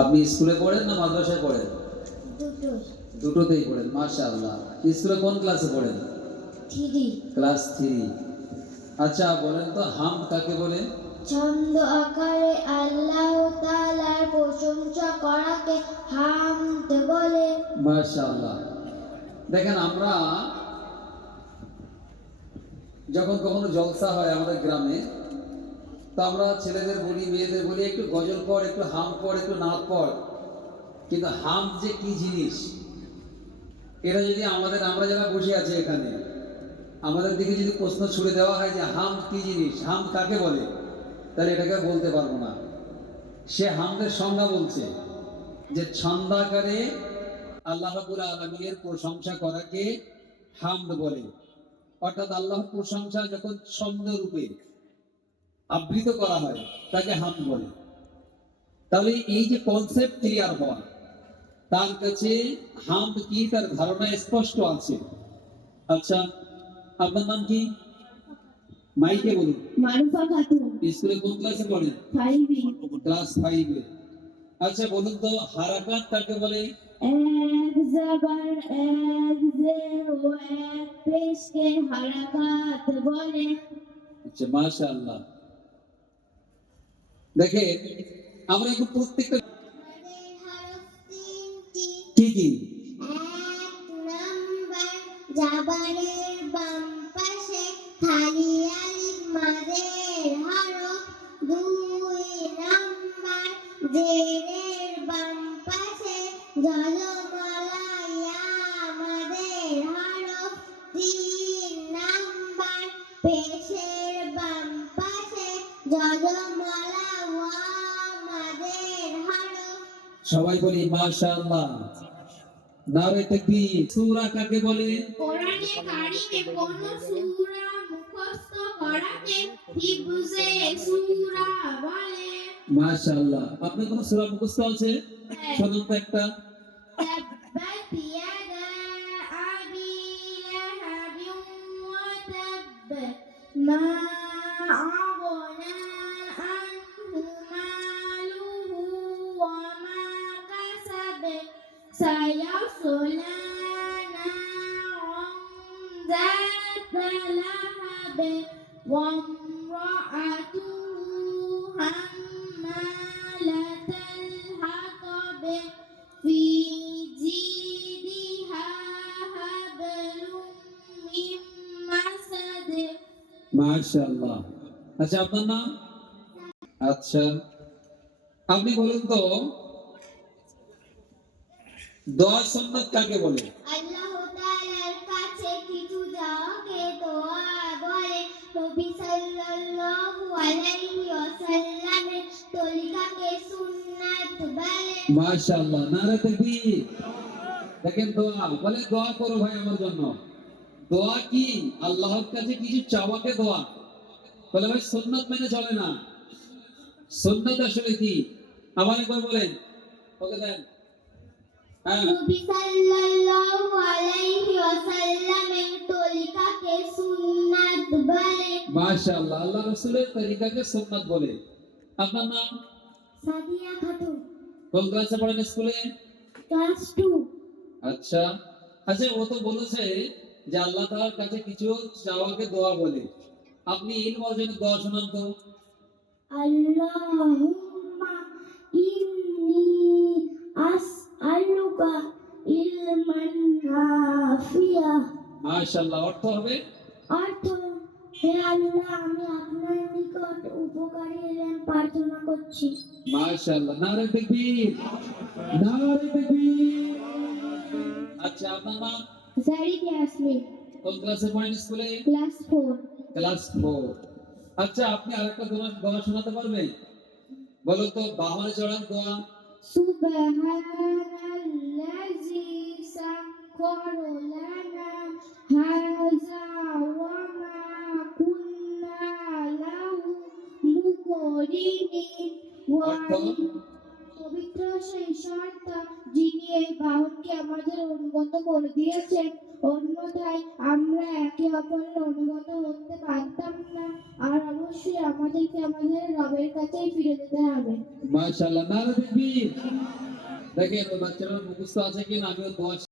আপনি স্কুলে পড়েন না মাদ্রাসায় পড়েন? দুটোই। দুটোতেই পড়েন, মাশাআল্লাহ। স্কুলে কোন ক্লাসে পড়েন? 3। ক্লাস 3। আচ্ছা বলেন তো হামদ কাকে বলে? ছন্দ আকারে আল্লাহ তাআলার প্রশংসা করাকে হামদ বলে। মাশাআল্লাহ। দেখেন আমরা যখন কখনো জলসা হয় আমাদের গ্রামে, তো আমরা ছেলেদের বলি মেয়েদের বলি একটু গজল পড়, একটু হাম পড়, একটু নাচ পড়। কিন্তু হাম যে কি জিনিস এটা যদি আমরা যারা বসে আছি এখানে আমাদের দিকে যদি প্রশ্ন ছুড়ে দেওয়া হয় যে হাম কি জিনিস, হাম কাকে বলে, তাহলে এটাকে বলতে পারবো না। সে হামদের সংজ্ঞা বলছে যে ছন্দাকারে আল্লাহ রাব্বুল আলামিনের প্রশংসা করাকে হামদ বলে। অর্থাৎ আল্লাহর প্রশংসা যখন ছন্দ রূপে আবৃত করা হয় তাকে হামদ বলে। তাহলে এই যে কনসেপ্ট ক্লিয়ার হওয়া, তার কাছে হামদ কি তার ধারণা স্পষ্ট আছে। আচ্ছা আপনার নাম কি? মাইকে বলুন। মারুফা খাতুন। স্কুলে কোন ক্লাসে পড়েন? 5। ক্লাস 5 এ। আচ্ছা বলুন তো হারাকাত কাকে বলে? এক জবর এক জের ও এক পেশকে হারাকাত বলে। আচ্ছা মাশাআল্লাহ। দেখেন আমরা এখন প্রত্যেকটা কি কি এক নাম্বার জাবারের বাম পাশে খালি আলিফ মাদের হরফ। 2 নাম্বার জেরের বাম পাশে জলমলা ইয়া মাদের হরফ। 3 নাম্বার পেশের বাম পাশে জলমলা ওয়া মাদের হরফ। সবাই বলি মাশাআল্লাহ। নারে তাকবীর। সূরা কাকে বলে? কোরআনে কারিমে কোন সূরা মুখস্থ করাকে হিফজে সূরা বলে। মাশাআল্লাহ। আপনার কোন সূরা মুখস্থ আছে? শুনুন তো একটা। তাব্বাত ইয়াদা আবি লাহাবিন ওয়া তাব মা আগনা আনহু মালুহু ওয়া মা কাসাব সায়াসলা নারান যাতা লাহাব ওয়া ইমরাআতুহু হাম্মালাতাল হাতাব ফি জিদিহা হাবলুম মিন মাসাদ। মাশাআল্লাহ। আচ্ছা আপনার নাম? আচ্ছা আপনি বলুন তো দোয়া সুন্নাত কাকে বলে? আল্লাহ তাআলার কাছে কিছু চাওয়াকে দোয়া বলে। নবী সাল্লাল্লাহু আলাইহি ওয়াসাল্লামের তরিকাকে সুন্নাত বলে। মাশাআল্লাহ। নারে তাকবীর। দেখেন দোয়া বলে দোয়া করো ভাই আমার জন্য। দোয়া কি? আল্লাহর কাছে কিছু চাওয়াকে দোয়া বলে ভাই, সুন্নাত মেনে চলে না। সুন্নাত আসলে কি আমার একবার বলেন। ওকে দেন। হ্যাঁ নবী সাল্লাল্লাহু আলাইহি ওয়াসাল্লামের তরিকাকে সুন্নাত বলে। মাশাআল্লাহ। আল্লাহ রাসূলের তরিকাকে সুন্নাত বলে। আপনার নাম? সাদিয়া খাতুন। কোন ক্লাসে পড়েন স্কুলে? ক্লাস 2। আচ্ছা আচ্ছা ও তো বলেছে যে আল্লাহ তাআলার কাছে কিছু চাওয়াকে দোয়া বলে। আপনি ইলম অর্জনের দোয়া শোনান তো। আল্লাহুম্মা ইন্নী আসআলুকা ইলমান নাফিয়া। মাশাআল্লাহ। অর্থ হবে? অর্থ, হে আল্লাহ আমি আপনার নিকট উপকারী ইলম প্রার্থনা করছি। মাশাআল্লাহ। নারে তাকবীর। নারে তাকবীর। আচ্ছা আপনার নাম? জারিদ ইয়াসমিন। কোন ক্লাসে পড়েন স্কুলে? ক্লাস 4। ক্লাস 4। আচ্ছা আপনি আরেকটা দোয়া শোনাতে পারবেন? বলো তো বাহরে চড়ার দোয়া। সুবহানাল্লাযী সাখখারা লানা হাযা ওয়া মা কুন্না লাহু মুকরিনিন অর্থ? পবিত্র সেই সত্তা যিনি এই বাহনকে আমাদের অনুগত করে দিয়েছেন, অন্যথায় আমরা একে অপরের অনুগত হতে পারতাম না। আর অবশ্যই আমাদেরকে আমাদের রবের কাছেই ফিরে যেতে হবে। মাশাআল্লাহ, নারে তাকবীর। দেখেন ওই বাচ্চাটার মুখস্থ আছে কিনা, আমিও দোয়া